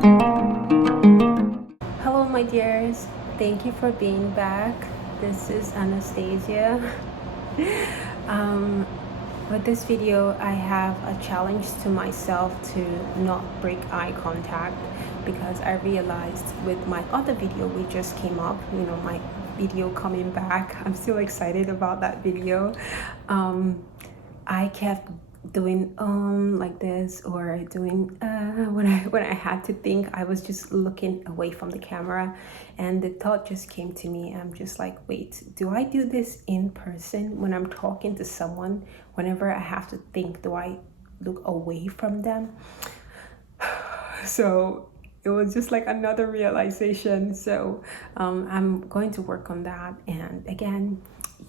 Hello, my dears. Thank you for being back. This is Anastasia. um, with this video, I have a challenge to myself to not break eye contact because I realized with my other video we just came up, my video coming back. I'm still excited about that video. I kept doing like this or doing when I had to think. I was just looking away from the camera and the thought just came to me. I'm just like, wait, do I do this in person when I'm talking to someone? Whenever I have to think, do I look away from them? So it was just like another realization. So I'm going to work on that. And again,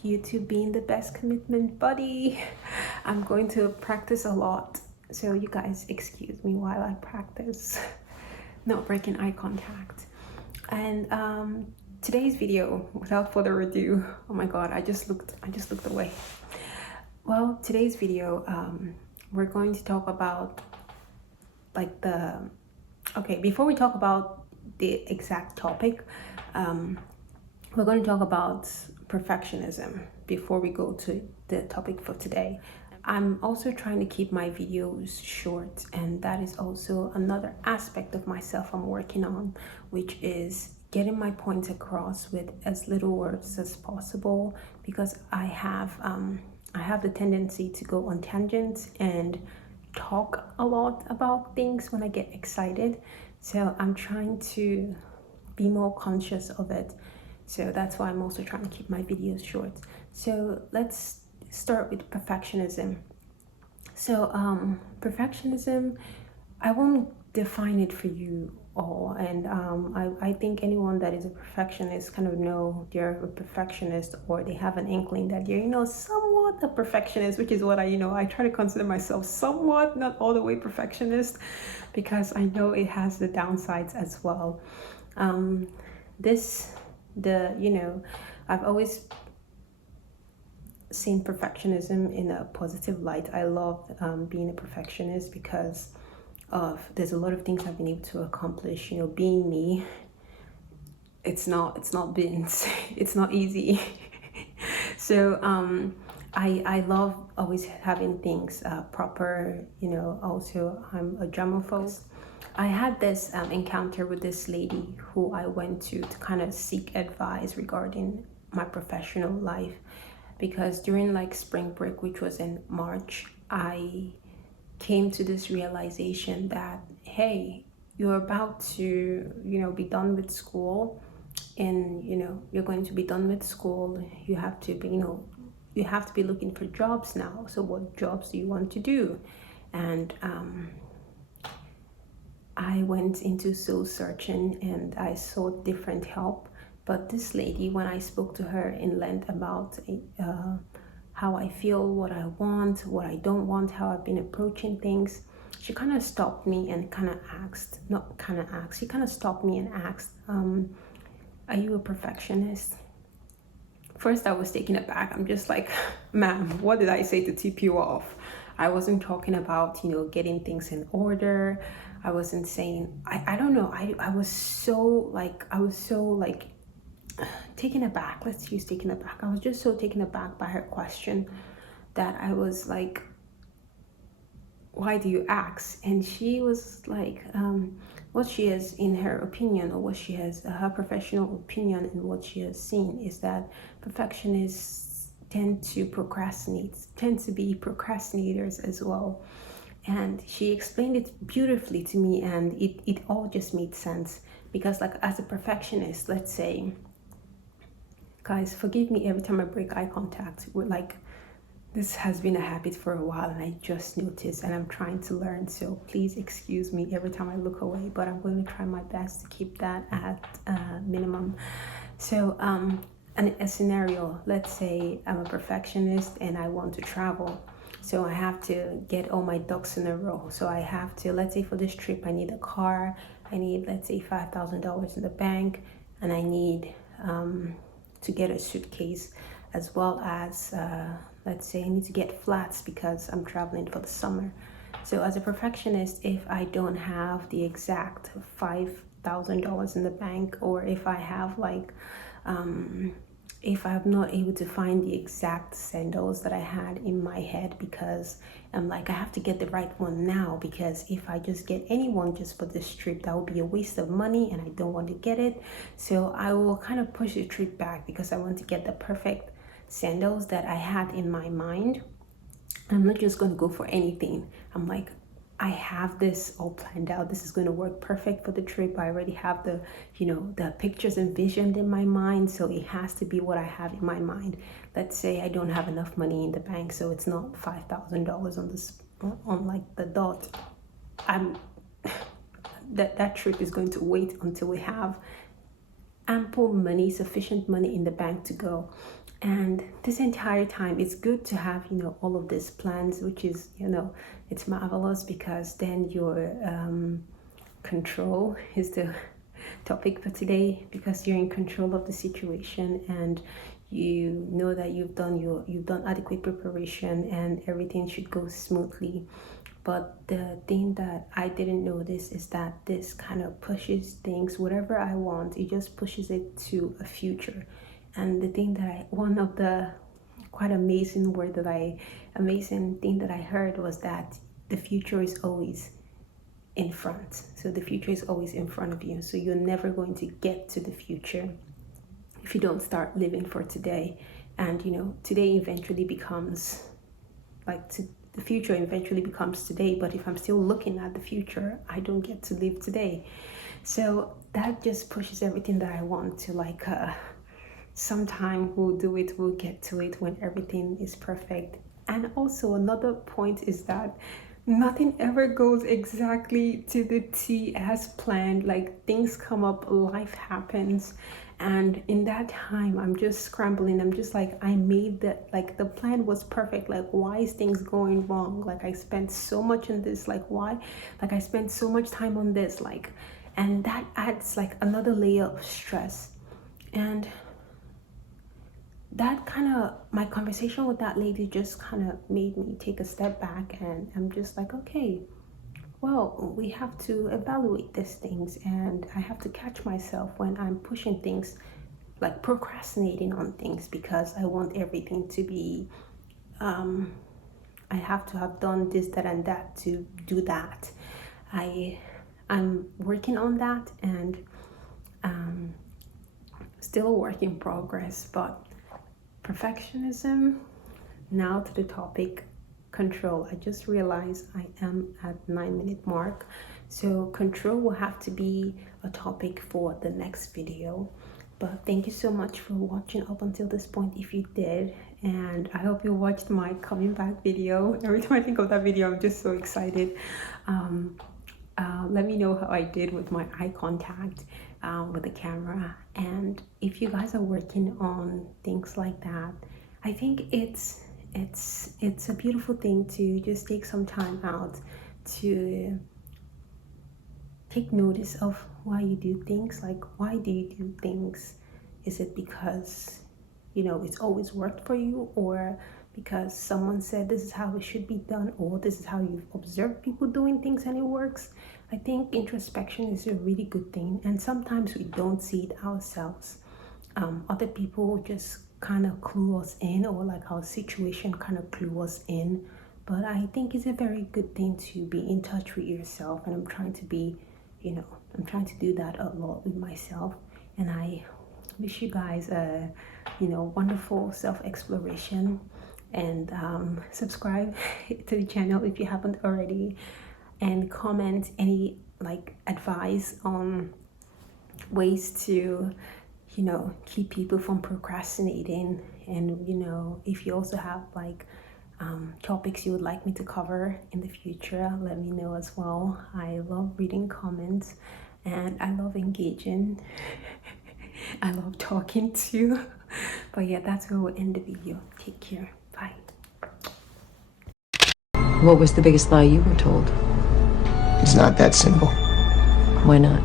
YouTube being the best commitment buddy, I'm going to practice a lot. So you guys excuse me while I practice not breaking eye contact. And today's video, without further ado, oh my god, I just looked away. Well, today's video, we're going to talk about like before we talk about the exact topic, we're going to talk about perfectionism before we go to the topic for today. I'm also trying to keep my videos short, and that is also another aspect of myself I'm working on, which is getting my points across with as little words as possible, because I have the tendency to go on tangents and talk a lot about things when I get excited. So I'm trying to be more conscious of it. So that's why I'm also trying to keep my videos short. So let's start with perfectionism. So perfectionism, I won't define it for you all, and I think anyone that is a perfectionist kind of know they're a perfectionist, or they have an inkling that they're somewhat a perfectionist, which is what I try to consider myself somewhat, not all the way perfectionist, because I know it has the downsides as well. I've always seen perfectionism in a positive light. I love being a perfectionist because there's a lot of things I've been able to accomplish. Being me, it's not it's not easy. So I love always having things proper. Also I'm a germaphobe. I had this encounter with this lady who I went to kind of seek advice regarding my professional life, because during like spring break, which was in March, I came to this realization that, hey, you're about to be done with school, and you're going to be done with school. You have to be looking for jobs now. So what jobs do you want to do? And I went into soul searching and I sought different help. But this lady, when I spoke to her in length about how I feel, what I want, what I don't want, how I've been approaching things, she kind of stopped me and she kind of stopped me and asked, are you a perfectionist? First, I was taken aback. I'm just like, ma'am, what did I say to tip you off? I wasn't talking about, getting things in order. I wasn't saying, I don't know. I was so taken aback. Let's use taken aback. I was just so taken aback by her question that I was like, why do you ask? And she was like, what she has in her opinion, or what she has, her professional opinion, and what she has seen is that perfectionists tend to be procrastinators as well. And she explained it beautifully to me, and it all just made sense. Because like, as a perfectionist, let's say, guys, forgive me every time I break eye contact. This has been a habit for a while, and I just noticed, and I'm trying to learn. So please excuse me every time I look away, but I'm going to try my best to keep that at minimum. So a scenario, let's say I'm a perfectionist and I want to travel. So I have to get all my ducks in a row. So I have to, let's say for this trip, I need a car. I need, let's say, $5,000 in the bank, and I need to get a suitcase, as well as let's say I need to get flats because I'm traveling for the summer. So as a perfectionist, if I don't have the exact $5,000 in the bank, or if I have like if I'm not able to find the exact sandals that I had in my head, because I'm like, I have to get the right one now, because if I just get any one just for this trip, that would be a waste of money and I don't want to get it. So I will kind of push the trip back because I want to get the perfect sandals that I had in my mind. I'm not just going to go for anything. I'm like, I have this all planned out. This is going to work perfect for the trip. I already have the, the pictures envisioned in my mind. So it has to be what I have in my mind. Let's say I don't have enough money in the bank, so it's not $5,000 on this, on like the dot. That trip is going to wait until we have ample money, sufficient money in the bank to go. And this entire time, it's good to have, all of these plans, which is, it's marvelous, because then your control is the topic for today, because you're in control of the situation and you know that you've done adequate preparation and everything should go smoothly. But the thing that I didn't notice is that this kind of pushes things, whatever I want, it just pushes it to a future. And the thing that one of the quite amazing thing that I heard was that the future is always in front. So the future is always in front of you. So you're never going to get to the future if you don't start living for today. And today eventually becomes the future eventually becomes today. But if I'm still looking at the future, I don't get to live today. So that just pushes everything that I want to sometime we'll do it, we'll get to it when everything is perfect. And also another point is that nothing ever goes exactly to the T as planned. Like, things come up, life happens, and in that time I'm just scrambling. I'm just like, I made the plan was perfect. Like, why is things going wrong? Like, I spent so much on this, like why? Like, I spent so much time on this, and that adds another layer of stress. And that my conversation with that lady just made me take a step back, and I'm just like, okay, well, we have to evaluate these things, and I have to catch myself when I'm pushing things, procrastinating on things, because I want everything to be, I have to have done this, that, and that to do that. I'm working on that, and still a work in progress. But perfectionism, now to the topic, control. I just realized I am at 9-minute mark, so control will have to be a topic for the next video. But thank you so much for watching up until this point, if you did, and I hope you watched my coming back video. Every time I think of that video, I'm just so excited. Let me know how I did with my eye contact with the camera, and if you guys are working on things like that, I think it's a beautiful thing to just take some time out to take notice of why you do things. Like, why do you do things? Is it because it's always worked for you, or because someone said this is how it should be done, or this is how you've observed people doing things and it works? I think introspection is a really good thing, and sometimes we don't see it ourselves. Other people just clue us in, or our situation clue us in. But I think it's a very good thing to be in touch with yourself, and I'm trying to be, I'm trying to do that a lot with myself. And I wish you guys a wonderful self-exploration, and subscribe to the channel if you haven't already, and comment any advice on ways to keep people from procrastinating. And if you also have topics you would like me to cover in the future, let me know as well. I love reading comments, and I love engaging. I love talking too. But yeah, that's where we'll end the video. Take care. Bye. What was the biggest lie you were told? It's not that simple. Why not?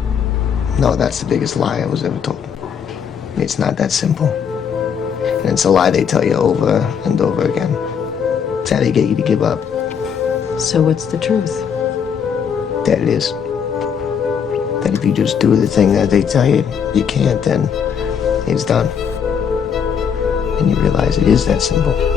No, that's the biggest lie I was ever told. It's not that simple. And it's a lie they tell you over and over again. It's how they get you to give up. So what's the truth? That it is. That if you just do the thing that they tell you you can't, then it's done. And you realize it is that simple.